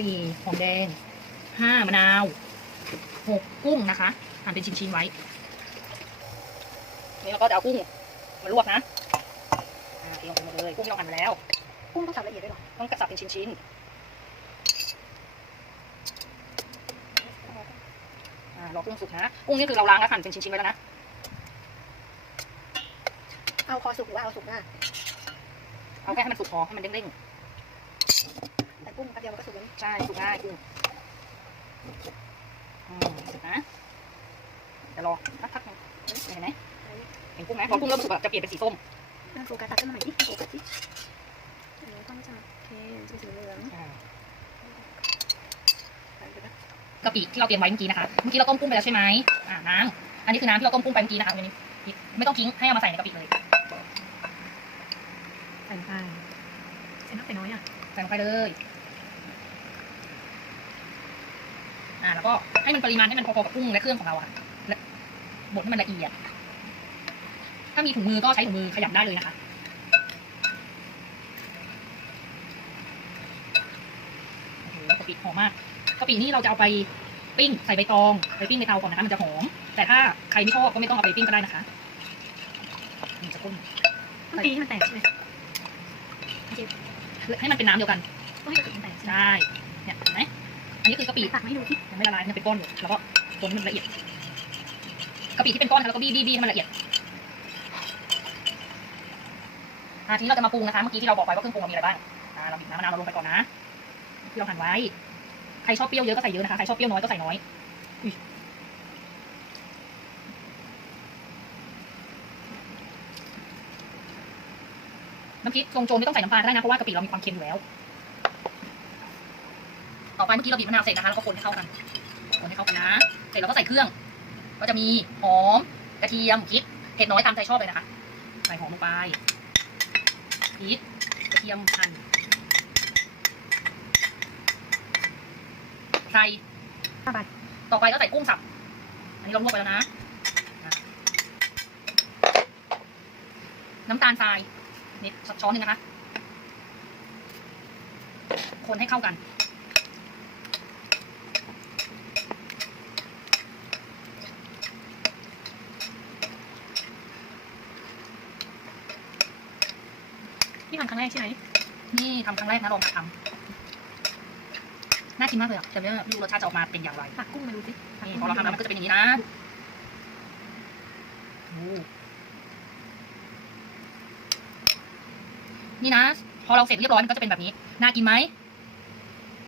สี่หอมแดงห้ามะนาวหกกุ้งนะคะหั่นเป็นชิ้นๆไว้นี่เราก็จะเอากุ้งมาลวกนะอ่าเทลงไปหมดเลยกุ้งที่เราหั่นมาแล้ว กุ้งต้องสับละเอียดด้วยเหรอต้องกระสับเป็นชิ้นๆอ่ารอกุ้งสุกนะกุ้งนี่คือเราล้างแล้วหั่นเป็นชิ้นๆไว้แล้วนะ เอาคอสุกหรือว่าเอาสุกหน้าเอาแค่ให้มันสุกพอให้มันเด้งแต่กุ้งแป๊บเดี ยวมันก็สุกแล้วนี่ๆใช่สุกง่ายกุ้งอืมสุกนะเดี๋ยวรอสักพักหนึงเห็นไหมเห็นกุ้งไหมพอกุ้งเริ่มสุกอะจะเปลี่ยนเป็นสีส้มน่าโฟกัสตัดขึ้นมาใหม่ดิโฟกัสดิอันนี้ต้องจับโอเคจะสีเหลืองกะปิที่เราเตรียมไว้เมื่อกี้นะคะ เมื่อกี้เราต้มกุ้งไปแล้วใช่ไหมอ่าน้ำอันนี้คือน้ำที่เราต้มกุ้งไปเมื่อกี้นะคะอันนี้ไม่ต้องทิ้งให้เอามาใส่ในกะปิเลย ใส่ลงไปใส่น้ำใส่น้อยอะ ใส่ลงไปเลย อ่า แล้วก็ให้มันปริมาณให้มันพอๆกับกุ้งและเครื่องของเราอะและบดให้มันละเอียด ถ้ามีถุงมือก็ใช้ถุงมือขยำได้เลยนะคะโอ้โหกะปิหอมมากกะปินี่เราจะเอาไปปิ้งใส่ใบตองไปปิ้งในเตาก่อนนะคะมันจะหอม แต่ถ้าใครไม่ชอบก็ไม่ต้องเอาไปปิ้งก็ได้นะคะนี่จะข้นต้องตีให้มันแตกใช่ไหมให้มันเป็นน้ำเดียวกันต้องให้กระปิมันแตกใช่ นี้คือกะปิตักมาให้ดูที่ยังไม่ละลายยังเป็นก้อนอยู่แล้วก็คนให้มันละเอียดกะปิที่เป็นก้อนนะคะแล้วก็บี้บี้บี้ให้มันละเอียดอ่าทีนี้เราจะมาปรุงนะคะเมื่อกี้ที่เราบอกไปว่าเครื่องปรุงเรามีอะไรบ้างอ่าเราบีบน้ำมะนาวเราลงไปก่อนนะที่เราหั่นไว้ ใครชอบเปรี้ยวเยอะก็ใส่เยอะนะคะใครชอบเปรี้ยวน้อยก็ใส่น้อยอุ๊ยน้ำพริกทรงโจรไม่ต้องใส่น้ำปลาก็ได้นะเพราะว่ากะปิเรามีความเค็มอยู่แล้ว ต่อไปเมื่อกี้เราบีบมะนาวเสร็จนะคะแล้วก็คนให้เข้ากัน คนให้เข้ากันนะ เสร็จเราก็ใส่เครื่อง ก็จะมีหอมกระเทียมพริกเผ็ดน้อยตามใจชอบเลยนะคะ ใส่หอมลงไปพริกกระเทียมหั่นใส่ห้าบาทต่อไปก็ใส่กุ้งสับ อันนี้เราลวกไปแล้วนะอะน้ำตาลทรายนิดสักช้อนหนึ่งนะคะ คนให้เข้ากัน นี่ทำครั้งแรกใช่ไหมนี่ทำครั้งแรกนะลองทำน่ากินมากเลยอะแต่ไม่รู้รสชาติจะออกมาเป็นอย่างไรตักกุ้งมาดูสินี่พอเราทำแล้วมันก็จะเป็นอย่างนี้นะโอ้นี่นะ พอเราเสร็จเรียบร้อยมันก็จะเป็นแบบนี้ น่ากินไหม